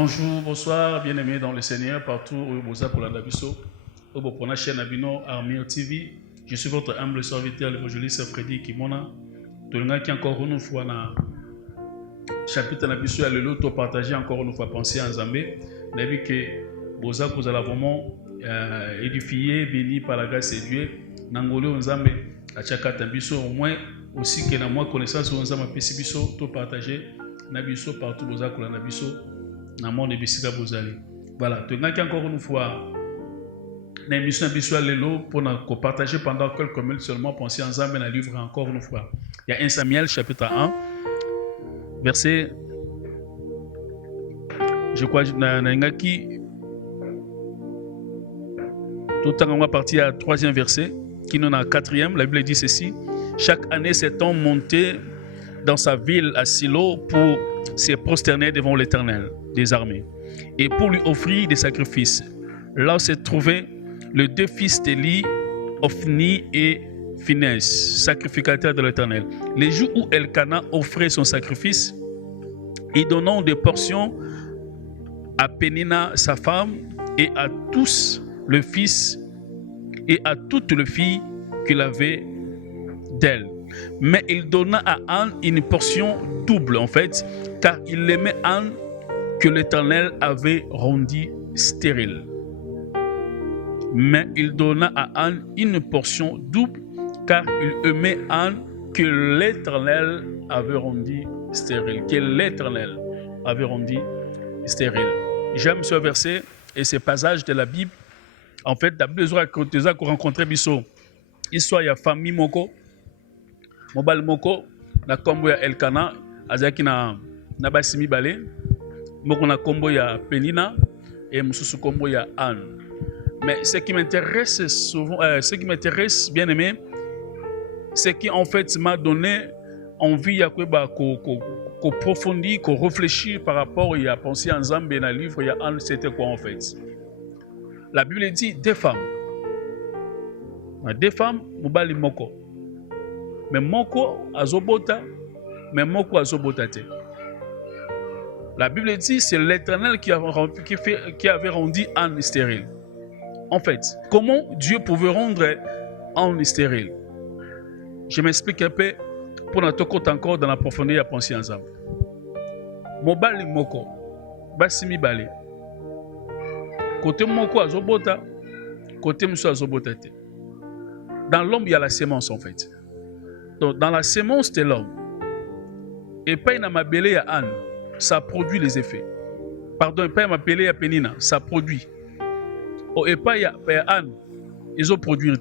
Bonjour, bonsoir, bien-aimés dans le Seigneur, partout où vous êtes pour la Dabiso, où vous prenez la chaîne Abino, Armure TV. Je suis votre humble serviteur, l'évangéliste Freddy Kimona. Tout le monde qui encore une fois dans chapitre Nabiso, à l'autre partager encore une fois penser en Zambé. Vous avez vu que vous allez vraiment édifié, béni par la grâce de Dieu. Nangolo en Zambé, à chaque Nabiso, au moins aussi que dans moi connaissance, vous avez Biso, tout partager. Nabiso partout, vous avez la Nabiso. Dans le monde de Bissika Bozali. Voilà, tu as encore une fois une émission pour partager pendant quelques minutes seulement, penser ensemble dans le livre encore une fois. Il y a 1 Samuel chapitre 1, verset, je crois, tout le temps on va partir à 3e verset, qui nous a 4e, la Bible dit ceci, chaque année cet homme montait dans sa ville à Silo pour se prosterner devant l'Éternel des armées et pour lui offrir des sacrifices. Là se trouvaient les deux fils d'Élie, Ophni et Phinehas, sacrificateurs de l'Éternel. Les jours où Elkana offrait son sacrifice, et donnant des portions à Pénina sa femme et à tous le fils et à toutes les filles qu'il avait d'elle. Mais il donna à Anne une portion double en fait, car il aimait Anne que l'Éternel avait rendu stérile. Mais il donna à Anne une portion double, car il aimait Anne que l'Éternel avait rendu stérile. Que l'Éternel avait rendu stérile. J'aime ce verset et ce passage de la Bible. En fait, tu as besoin de rencontrer Bisso. Histoire, il y a famille Moko. Mobile Moko, na kombo ya Elkana, azaki na basimi bale. Moko na kombo ya Penina et mususu kombo ya Anne. Mais ce qui m'intéresse souvent, ce qui m'intéresse bien aimé, c'est qu'en fait m'a donné envie à qu'on approfondisse, qu'on réfléchisse par rapport à penser ensemble dans le livre, il y a Anne, c'était quoi en fait? La Bible dit deux femmes, mobile Moko. Mais Moko azobota, mais Moko azobota te. La Bible dit c'est l'Éternel qui avait rendu Anne stérile. En fait, comment Dieu pouvait rendre Anne stérile? Je m'explique un peu pour notre côté encore dans la profondeur à penser ensemble. Mobali Moko, basimi bale. Côté Moko azobota, côté Moussa azobota te. Dans l'homme il y a la sémence en fait. Donc, dans la sémence de l'homme, et pas une amabélé à Anne, ça produit les effets. Pardon, et pas une amabélé à Pénina, ça produit. Oh, et pas à Anne, ils ont produit.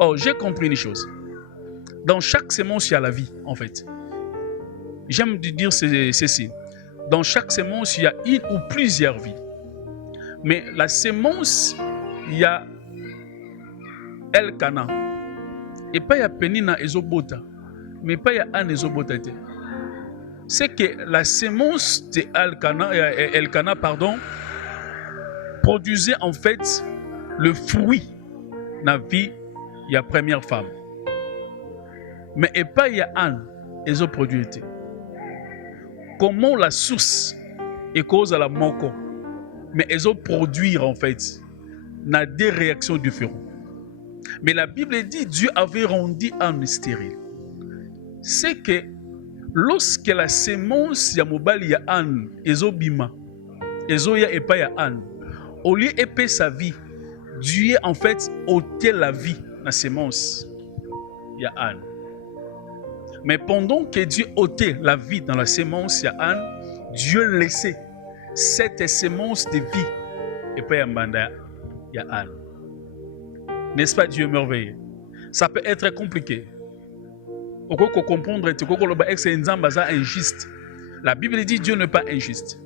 Oh, j'ai compris une chose. Dans chaque sémence, il y a la vie, en fait. J'aime dire ceci. Dans chaque sémence, il y a une ou plusieurs vies. Mais la sémence, il y a Elkana. Et pas y a Penina ezobota, mais pas y a Anne ezobota. C'est que la sémence de Elkana, produisait en fait le fruit de la vie de la première femme. Mais et pas y a Anne ezoproduite. Comment la source est cause à la Moko, mais ezoproduire en fait na des réactions différentes. Mais la Bible dit Dieu avait rendu Anne stérile. C'est que lorsque la sémence ya mobali ya Anne ezobima, ezoya epa ya Anne, au lieu épais sa vie, Dieu en fait ôté la vie dans la sémence ya Anne. Mais pendant que Dieu ôtait la vie dans la sémence ya Anne, Dieu laissait cette sémence de vie epa ya mbanda ya Anne. N'est-ce pas Dieu merveilleux? Ça peut être compliqué. Pour comprendre que c'est injuste. La Bible dit Dieu n'est pas injuste.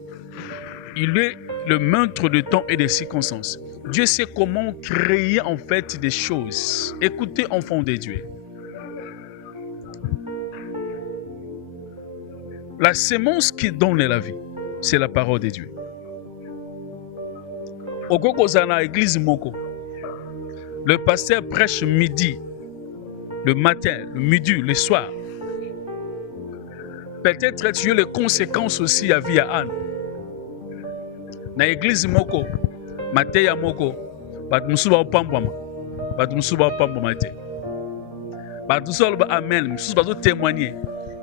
Il est le maître de temps et des circonstances. Dieu sait comment créer en fait des choses. Écoutez, enfants de Dieu. La sémence qui donne la vie, c'est la parole de Dieu. Au Gokozana, l'église Moko. Le pasteur prêche midi, le matin, le midi, le soir. Peut-être tu as les conséquences aussi à vie à Anne. na église moko mateya moko bato mosusu baopambwama bato mosusu baopambwama te bato mosusu baloba amen mosusu bazotémoigner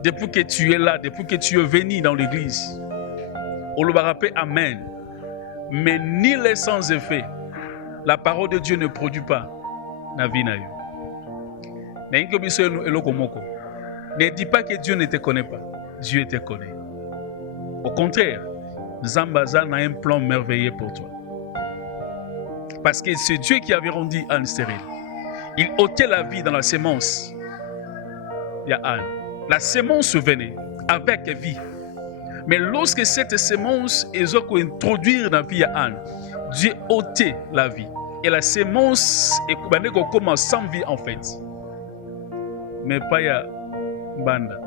depuis que tu es là, depuis que tu es venu dans l'église olobaka mpe amen mais ni les sans effet la parole de Dieu ne produit pas na vie na yo. Ne dis pas que Dieu ne te connaît pas. Dieu te connaît. Au contraire, Zambaza a un plan merveilleux pour toi. Parce que c'est Dieu qui avait rendu Anne stérile. Il ôtait la vie dans la sémence. Il y a Anne. La sémence venait avec vie. Mais lorsque cette sémence est introduite dans la vie de Anne, Dieu ôtait la vie. Et la sémence commence sans vie en fait. Mais pas ya banda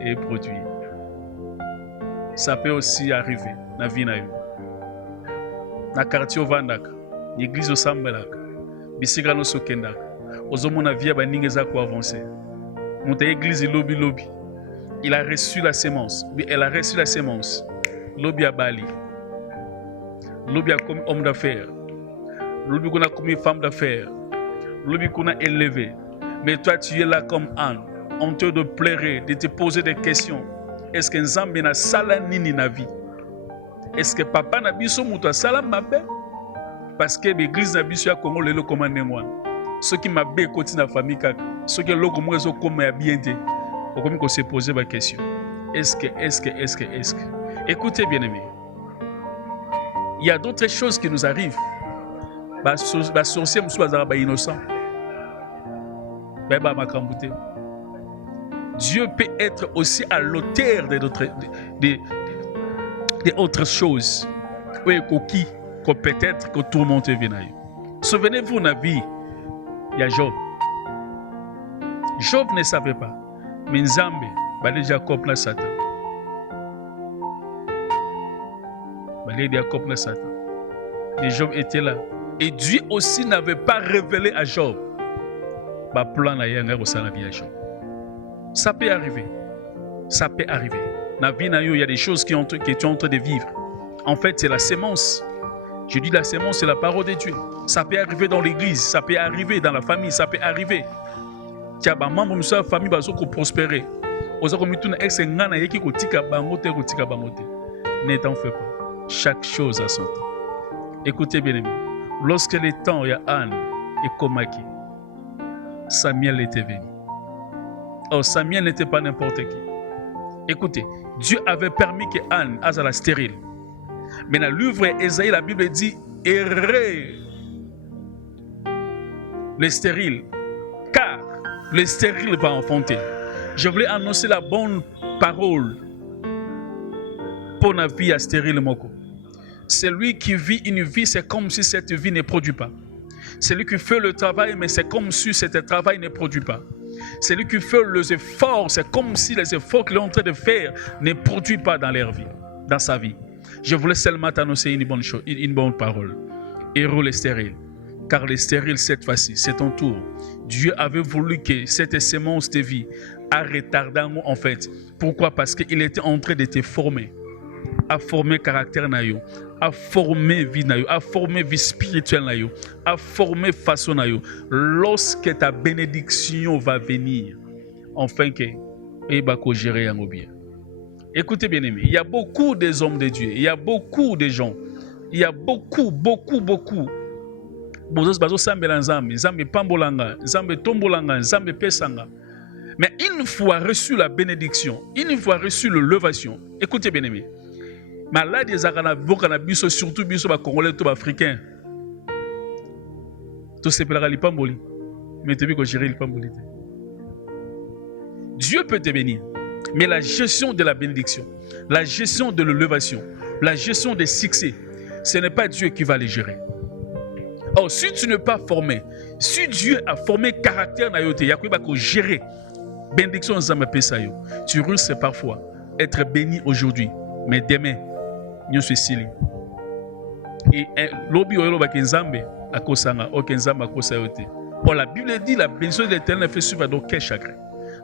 et produit. Ça peut aussi arriver dans la vie. Dans le quartier Vandaka, l'église au Sambelaka, Bisigano Sokendaka, aux hommes na vie baninga ko avancer. Mon église lobby. Il a reçu la sémence. Elle a reçu la sémence. Lobby à Bali. Lobby a comme homme d'affaires. Lobby qu'on a comme femme d'affaires. Lobby qu'on a élevé. Mais toi, tu es là comme Anne, honteux de pleurer, de te poser des questions. Est-ce que Nzambe na sala nini na vie? Est-ce que papa na biso muto sala mabe? Parce que l'église na biso ya Congo lelo commandé moi. Ceux qui mabe côté na famille kaka, ceux qui loko mo zo comme ya bien te. Comme qu'on se poser la question. Est-ce que écoutez bien aimé. Il y a d'autres choses qui nous arrivent. Ba sorcier muso bazara ba innocent. Dieu peut être aussi à l'auteur d'autres choses. Oui, que peut-être que tout le monde est venu. Souvenez-vous de la vie, il y a Job. Job ne savait pas. Mais Nzambe, balé Jacob na Satan. Balé Jacob na Satan. Et Job était là. Et Dieu aussi n'avait pas révélé à Job. Ça peut arriver. Ça peut arriver. Dans la vie, il y a des choses que tu es en train de vivre. En fait, c'est la sémence. Je dis la sémence, c'est la parole de Dieu. Ça peut arriver dans l'église, ça peut arriver dans la famille, ça peut arriver. Tu as des membres de la famille qui prospérer. Ne t'en fais pas. Chaque chose a son temps. Écoutez bien aimé. Lorsque le temps, il y a Anne et Komaki. Samuel était venu. Oh, Samuel n'était pas n'importe qui. Écoutez, Dieu avait permis que Anne soit la stérile. Mais dans le livre Ésaïe, la Bible dit errez le stérile, car le stérile va enfanter. Je voulais annoncer la bonne parole pour la vie à stérile moko. Celui qui vit une vie, c'est comme si cette vie ne produit pas. Celui qui fait le travail, mais c'est comme si ce travail ne produit pas. Celui qui fait les efforts, c'est comme si les efforts qu'il est en train de faire ne produisent pas dans leur vie, dans sa vie. Je voulais seulement t'annoncer une bonne chose, une bonne parole. Héros les stériles. Car les stériles, cette fois-ci, c'est ton tour. Dieu avait voulu que cette sémence de vie a retardé en fait. Pourquoi? Parce qu'il était en train de te former. À former caractère naïo, à former vie naïo, à former vie spirituelle naïo, à former façon naïo. Lorsque ta bénédiction va venir, enfin que et va gérer un bien. Écoutez bien aimé, il y a beaucoup des hommes de Dieu, il y a beaucoup de gens, il y a beaucoup. Mais une fois reçu la bénédiction, une fois reçu l'élevation, écoutez bien aimé. Malade des Aranabiso, surtout biso ba Congolais tout africain. Tout se pèlera li pamboli. Mais tu veux que gérer li pamboli. Dieu peut te bénir, mais la gestion de la bénédiction, la gestion de l'élevation, la gestion des succès, ce n'est pas Dieu qui va les gérer. Or, si tu n'es pas formé, si Dieu a formé caractère na yote, yakoy ba ko gérer bénédiction nzambe pesa yo. Tu risques parfois être béni aujourd'hui, mais demain nous sommes et l'obi oyelo ba kenzambe akosanga o kenzambe akosa yote. Or la Bible dit la bénédiction de l'Éternel fait suivre donc quel chagrin.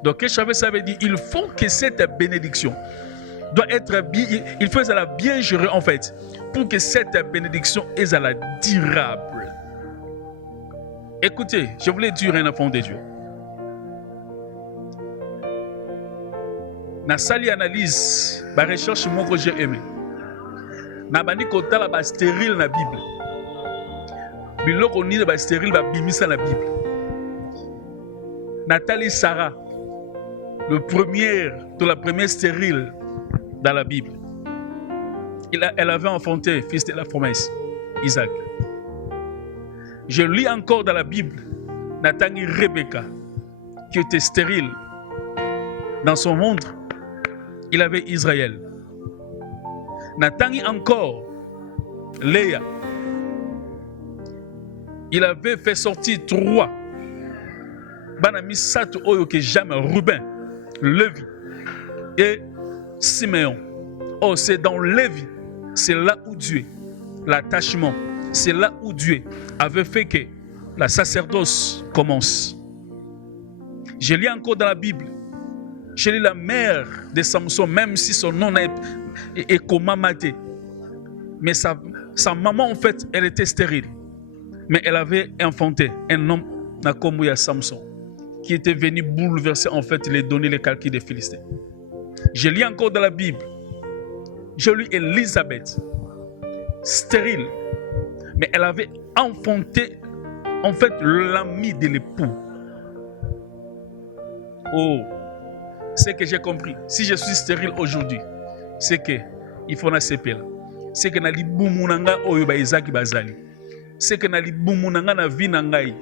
Donc quel chagrin, ça veut dire il faut que cette bénédiction doit être bien, il faut la bien gérer en fait, pour que cette bénédiction est la durable. Écoutez, je voulais dire un enfant de Dieu. Na sali analyse, ba recherche mon que j'ai aimé. Na bani kota la ba stérile na Bible. Biloko ni ba stérile ba bimisa na Bible. Nathalie Sarah, la première stérile dans la Bible. Elle avait enfanté fils de la promesse, Isaac. Je lis encore dans la Bible, Nathanie Rebecca, qui était stérile. Dans son ventre, il avait Israël. Nathanie encore, Léa. Il avait fait sortir 3. Banami Sato Oyo que jamais Ruben, Lévi et Siméon. Oh, c'est dans Lévi, c'est là où Dieu, l'attachement, c'est là où Dieu avait fait que la sacerdoce commence. Je lis encore dans la Bible, je lis la mère de Samson, même si son nom est Komamate. Mais sa maman, en fait, elle était stérile. Mais elle avait enfanté un homme, Nakomouya Samson, qui était venu bouleverser, en fait, les données, les calculs des Philistins. Je lis encore dans la Bible, je lis Élisabeth, stérile, mais elle avait enfanté, en fait, l'ami de l'époux. Oh, c'est que j'ai compris. Si je suis stérile aujourd'hui, c'est que il faut naseper là. C'est que nali bumunanga oyo ba Isaac bazali. C'est que nali bumunanga na vie nangai.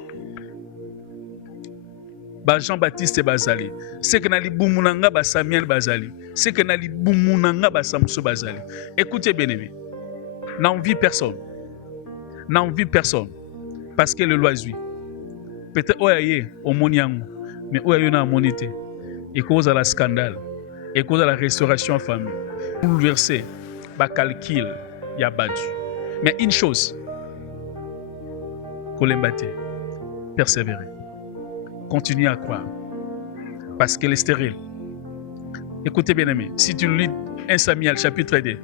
Ba Jean-Baptiste bazali. C'est que nali bumunanga ba Samuel bazali. C'est que nali bumunanga ba Samson bazali. Écoutez bien aimé. N'envie personne. N'envie personne. Parce que le loisir. Peut-être oyaye au moniango, mais oyaye na monité. Et cause à la scandale. Et cause à la restauration en famille. Bouleversé, ba calcul, ya battu. Mais une chose, Kolembate, persévérer. Continuez à croire. Parce qu'elle est stérile. Écoutez bien aimé, si tu lis 1 Samuel chapitre 2,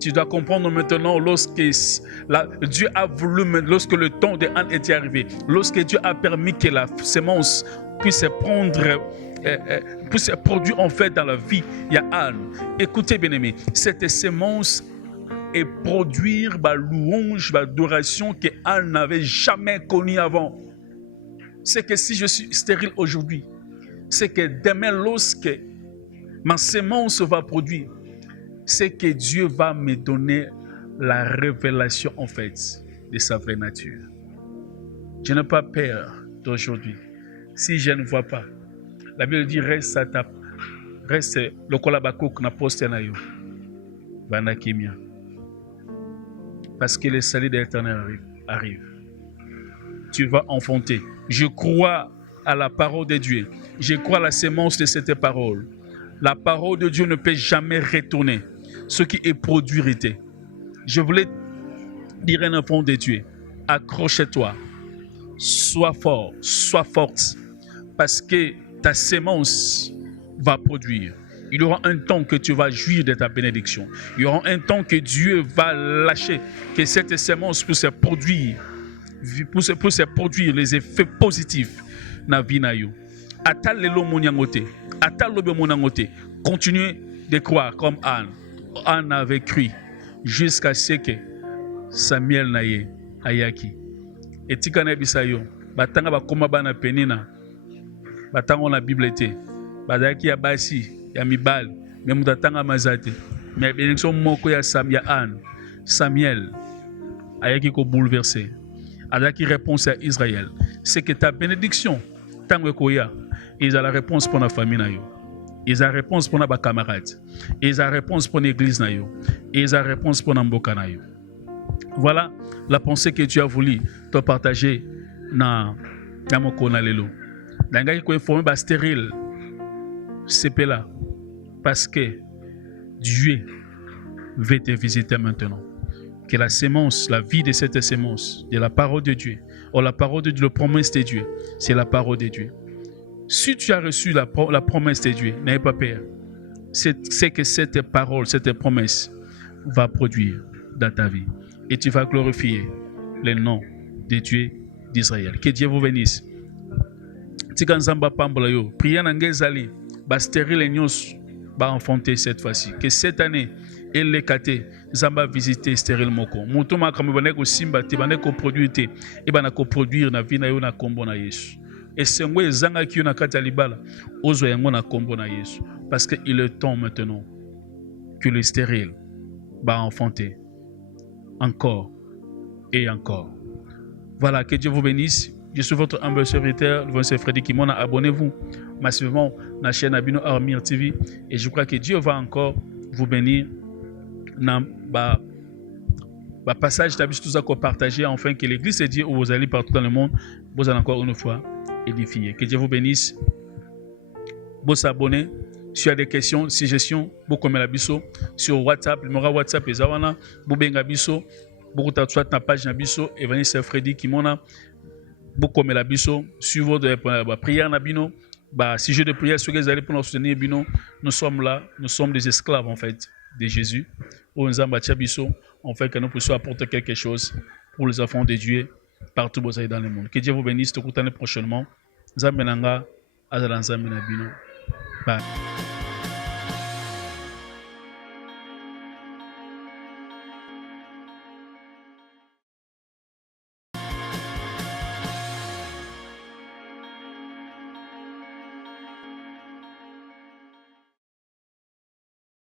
tu dois comprendre maintenant lorsque Dieu a voulu, lorsque le temps de Anne était arrivé, lorsque Dieu a permis que la sémence puisse se produire en fait dans la vie, il y a Anne. Écoutez bien aimé, cette sémence est produire la louange, l'adoration que Anne n'avait jamais connue avant. C'est que si je suis stérile aujourd'hui, c'est que demain lorsque ma sémence va produire, c'est que Dieu va me donner la révélation en fait de sa vraie nature. Je n'ai pas peur d'aujourd'hui. Si je ne vois pas, la Bible dit reste le kolabakok na poste na yo. Banakimia. Parce que le salut de l'Éternel arrive. Tu vas enfanter. Je crois à la parole de Dieu. Je crois à la sémence de cette parole. La parole de Dieu ne peut jamais retourner. Ce qui est produit était. Je voulais dire un enfant de Dieu. Accroche-toi. Sois fort. Sois forte. Parce que ta sémence va produire. Il y aura un temps que tu vas jouir de ta bénédiction. Il y aura un temps que Dieu va lâcher, que cette sémence puisse se produire les effets positifs dans la vie. Continuez de croire comme Anne. Anne avait cru jusqu'à ce que Samuel naye ayaki. Et tikana bisayo, batanga bakoma bana penina. Batango na Bible était. Badaki ya basi, ya mibal, même mutatanga mazate. Mais bénédiction moko ya Anne, Samuel ayaki ko bouleverser. Adaki réponse à Israël. C'est que ta bénédiction, tango koya, ils ont la réponse pour la famille na yo. Ils ont la réponse pour nos camarades. Ils ont la réponse pour l'église na yo. Ils ont la réponse pour Namboka na yo. Voilà la pensée que tu as voulu te partager na Yamoko na lelo. Dangaki ko informer ba stérile. C'est là parce que Dieu veut te visiter maintenant. Que la sémence, la vie de cette sémence, de la parole de Dieu, ou la parole de Dieu, la promesse de Dieu, c'est la parole de Dieu. Si tu as reçu la promesse de Dieu, n'ayez pas peur. c'est que cette parole, cette promesse va produire dans ta vie. Et tu vas glorifier le nom de Dieu d'Israël. Que Dieu vous bénisse. Tika nzamba pambola yo. Prière nangezali. Ba stérile nyos ba enfanter cette fois-ci. Que cette année, elle les kate. Zamba visiter stérile moko. Mutuma kama bane ko simba te bane ko produire te. E bana ko produire na vie na yo na kombo na Yesu. Et sengwe zanga ki yo na kata libala. Ozo yango na kombo na Yesu. Parce qu'il est temps maintenant que le stérile va enfanter encore et encore. Voilà, que Dieu vous bénisse. Je suis votre humble serviteur, le Vincent Freddy Kimona. Abonnez-vous massivement à la chaîne Abino Armir TV. Et je crois que Dieu va encore vous bénir dans le passage d'habitude tout ça qu'on partage, afin que l'église de Dieu où vous allez partout dans le monde, vous allez encore une fois édifier. Que Dieu vous bénisse. Vous abonnez. Si vous avez des questions, suggestions, vous commentez la biso sur WhatsApp, le numéro WhatsApp est Zawana, vous benga biso, vous tapez na page na biso, Evangeliste Freddy Kimona, vous commentez la biso, suivez votre prière na bino, sujet de prière sur les allez pour nous soutenir bino, nous sommes là, nous sommes des esclaves en fait de Jésus. Au Nzamba biso, on fait que nous puissions apporter quelque chose pour les enfants de Dieu partout où vous allez dans le monde. Que Dieu vous bénisse, tout le prochainement. Nzamba nanga, azala nzamba na bino. Bye.